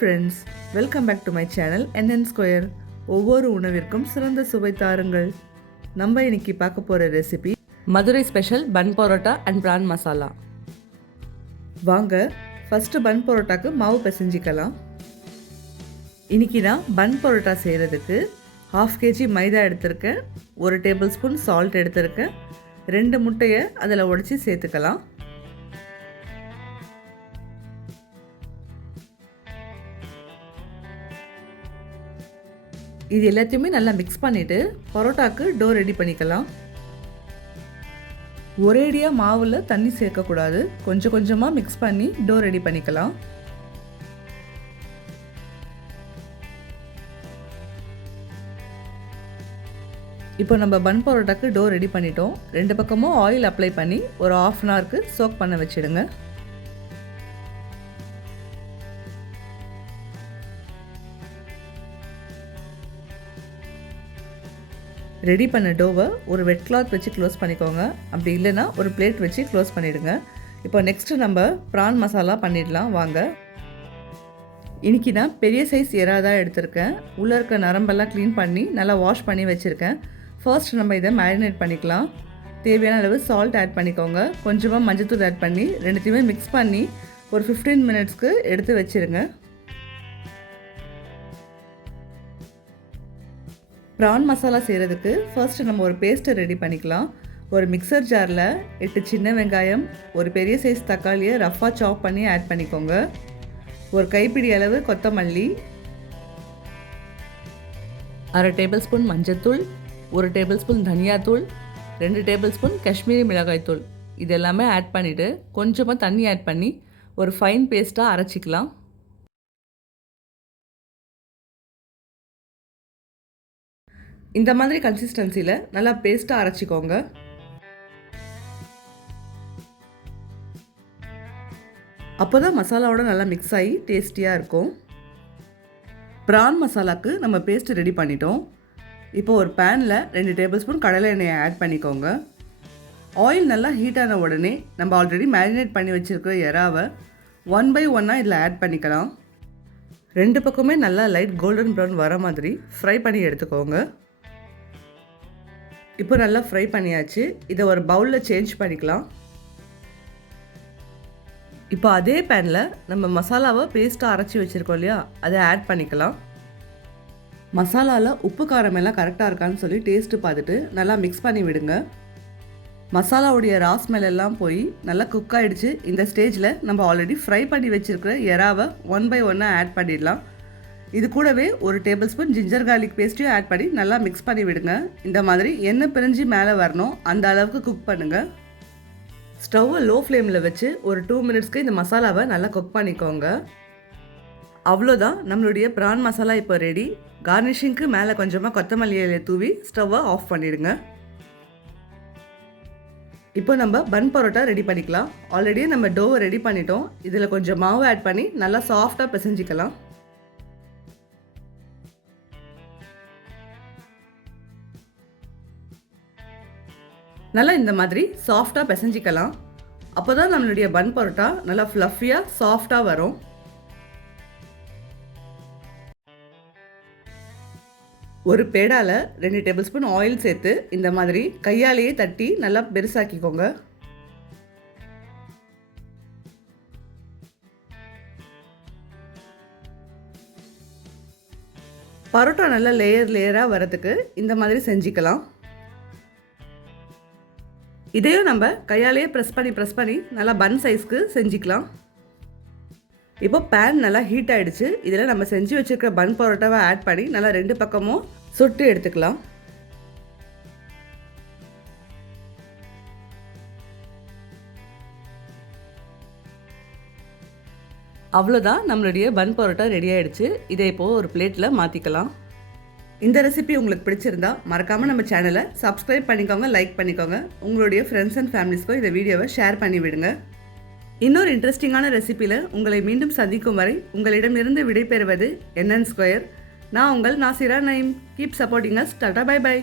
Friends, welcome back to my channel NN square. ஒவ்வொரு உணவிற்கும் சிறந்த சுவை தாருங்கள். நம்ம இன்னைக்கு பார்க்க போகிற recipe Madurai special bun parotta and prawn masala. வாங்க ஃபஸ்ட்டு பன் பரோட்டாக்கு மாவு பிசைஞ்சிக்கலாம். இன்றைக்கி நான் பன் பரோட்டா செய்கிறதுக்கு 1/2 kg மைதா எடுத்திருக்கேன், 1 டேபிள் ஸ்பூன் சால்ட் எடுத்திருக்கேன், 2 முட்டையை அதில் உடைச்சி சேர்த்துக்கலாம். இது எல்லாத்தையுமே நல்லா மிக்ஸ் பண்ணிவிட்டு பரோட்டாக்கு டோ ரெடி பண்ணிக்கலாம். ஒரேடியாக மாவில் தண்ணி சேர்க்கக்கூடாது, கொஞ்சம் கொஞ்சமாக மிக்ஸ் பண்ணி டோ ரெடி பண்ணிக்கலாம். இப்போ நம்ம பன் பரோட்டாக்கு டோ ரெடி பண்ணிட்டோம். 2 பக்கமும் ஆயில் அப்ளை பண்ணி ஒரு 1/2 அன் ஹவருக்கு சோக் பண்ண வச்சுடுங்க. ரெடி பண்ண டோவை ஒரு வெட் கிளாத் வச்சு க்ளோஸ் பண்ணிக்கோங்க. அப்படி இல்லைன்னா ஒரு பிளேட் வச்சு க்ளோஸ் பண்ணிவிடுங்க. இப்போ நெக்ஸ்ட்டு நம்ம ப்ரான் மசாலா பண்ணிடலாம் வாங்க. இன்றைக்கி நான் பெரிய சைஸ் எறா தான் எடுத்திருக்கேன். உள்ளே இருக்க நரம்பெல்லாம் க்ளீன் பண்ணி நல்லா வாஷ் பண்ணி வச்சுருக்கேன். ஃபர்ஸ்ட் நம்ம இதை மேரினேட் பண்ணிக்கலாம். தேவையான அளவு சால்ட் ஆட் பண்ணிக்கோங்க, கொஞ்சமாக மஞ்சத்தூள் ஆட் பண்ணி ரெண்டுத்தையுமே மிக்ஸ் பண்ணி ஒரு 15 மினிட்ஸ்க்கு எடுத்து வச்சுருங்க. ப்ரான் மசாலா செய்கிறதுக்கு ஃபர்ஸ்ட்டு நம்ம ஒரு பேஸ்ட்டை ரெடி பண்ணிக்கலாம். ஒரு மிக்சர் ஜாரில் 8 சின்ன வெங்காயம், ஒரு பெரிய சைஸ் தக்காளியை ரஃப்பாக சாப் பண்ணி ஆட் பண்ணிக்கோங்க. ஒரு கைப்பிடி அளவு கொத்தமல்லி, 1/2 டேபிள் ஸ்பூன் மஞ்சத்தூள், 1 டேபிள் ஸ்பூன் தனியாத்தூள், 2 டேபிள் ஸ்பூன் காஷ்மீரி மிளகாய்த்தூள் இது எல்லாமே ஆட் பண்ணிவிட்டு கொஞ்சமாக தண்ணி ஆட் பண்ணி ஒரு ஃபைன் பேஸ்ட்டாக அரைச்சிக்கலாம். இந்த மாதிரி கன்சிஸ்டன்சியில் நல்லா பேஸ்ட்டாக அரைச்சிக்கோங்க. அப்போ தான் மசாலாவோட நல்லா மிக்ஸ் ஆகி டேஸ்டியாக இருக்கும். ப்ரான் மசாலாவுக்கு நம்ம பேஸ்ட்டு ரெடி பண்ணிட்டோம். இப்போ ஒரு பேனில் 2 டேபிள் ஸ்பூன் கடலை எண்ணெயை ஆட் பண்ணிக்கோங்க. ஆயில் நல்லா ஹீட் ஆன உடனே நம்ம ஆல்ரெடி மேரினேட் பண்ணி வச்சுருக்கிற எறாவை 1 by 1 இதில் ஆட் பண்ணிக்கலாம். 2 பக்கமே நல்லா லைட் கோல்டன் ப்ரௌன் வர மாதிரி ஃப்ரை பண்ணி எடுத்துக்கோங்க. இப்போ நல்லா ஃப்ரை பண்ணியாச்சு. இதை ஒரு பவுலில் சேஞ்ச் பண்ணிக்கலாம். இப்போ அதே பேனில் நம்ம மசாலாவை பேஸ்ட்டாக அரைச்சி வச்சுருக்கோம் இல்லையா, அதை ஆட் பண்ணிக்கலாம். மசாலாவில் உப்பு காரம் எல்லாம் கரெக்டாக இருக்கான்னு சொல்லி டேஸ்ட்டு பார்த்துட்டு நல்லா மிக்ஸ் பண்ணி விடுங்க. மசாலாவுடைய ரா ஸ்மெல் எல்லாம் போய் நல்லா குக் ஆகிடுச்சு. இந்த ஸ்டேஜில் நம்ம ஆல்ரெடி ஃப்ரை பண்ணி வச்சுருக்கிற எறாவை 1 by 1 ஆட் பண்ணிடலாம். இது கூடவே ஒரு டேபிள் ஸ்பூன் ஜிஞ்சர் கார்லிக் பேஸ்ட்டையும் ஆட் பண்ணி நல்லா மிக்ஸ் பண்ணி விடுங்க. இந்த மாதிரி எண்ணெய் பிரிஞ்சு மேலே வரணும், அந்த அளவுக்கு குக் பண்ணுங்கள். ஸ்டவ்வை லோ ஃப்ளேமில் வச்சு ஒரு 2 மினிட்ஸ்க்கு இந்த மசாலாவை நல்லா குக் பண்ணிக்கோங்க. அவ்வளோதான், நம்மளுடைய ப்ரான் மசாலா இப்போ ரெடி. கார்னிஷிங்க்கு மேலே கொஞ்சமாக கொத்தமல்லி இலையை தூவி ஸ்டவ்வை ஆஃப் பண்ணிவிடுங்க. இப்போ நம்ம பன் பரோட்டா ரெடி பண்ணிக்கலாம். ஆல்ரெடி நம்ம டோவை ரெடி பண்ணிட்டோம். இதில் கொஞ்சம் மாவு ஆட் பண்ணி நல்லா சாஃப்டாக பிசைஞ்சிக்கலாம். நல்லா இந்த மாதிரி சாஃப்டாக பிசைஞ்சிக்கலாம். அப்போ தான் நம்மளுடைய பன் பரோட்டா நல்லா ஃப்ளஃபியாக சாஃப்டாக வரும். ஒரு பேடாவில் 2 டேபிள் ஸ்பூன் ஆயில் சேர்த்து இந்த மாதிரி கையாலேயே தட்டி நல்லா பெருசாக்கிக்கோங்க. பரோட்டா நல்லா லேயராக வரதுக்கு இந்த மாதிரி செஞ்சுக்கலாம். இதையும் நம்ம கையாலேயே ப்ரெஸ் பண்ணி நல்லா பன் சைஸ்க்கு செஞ்சுக்கலாம். இப்போ பேன் நல்லா ஹீட் ஆகிடுச்சு. இதில் நம்ம செஞ்சு வச்சுருக்கிற பன் பரோட்டாவை ஆட் பண்ணி நல்லா 2 பக்கமும் சுட்டு எடுத்துக்கலாம். அவ்வளோதான், நம்மளுடைய பன் பரோட்டா ரெடி ஆகிடுச்சு. இதை இப்போது ஒரு பிளேட்டில் மாற்றிக்கலாம். இந்த ரெசிபி உங்களுக்கு பிடிச்சிருந்தா மறக்காமல் நம்ம சேனலை சப்ஸ்கிரைப் பண்ணிக்கோங்க, லைக் பண்ணிக்கோங்க. உங்களுடைய ஃப்ரெண்ட்ஸ் அண்ட் ஃபேமிலிஸ்க்கும் இந்த வீடியோவை ஷேர் பண்ணி விடுங்க. இன்னொரு இன்ட்ரெஸ்டிங்கான ரெசிபியில் உங்களை மீண்டும் சந்திக்கும் வரை உங்களிடமிருந்து விடைபெறுவது NN ஸ்கொயர். நான் உங்கள் Nasira Nayeem. Keep supporting us. Ta ta, bye by.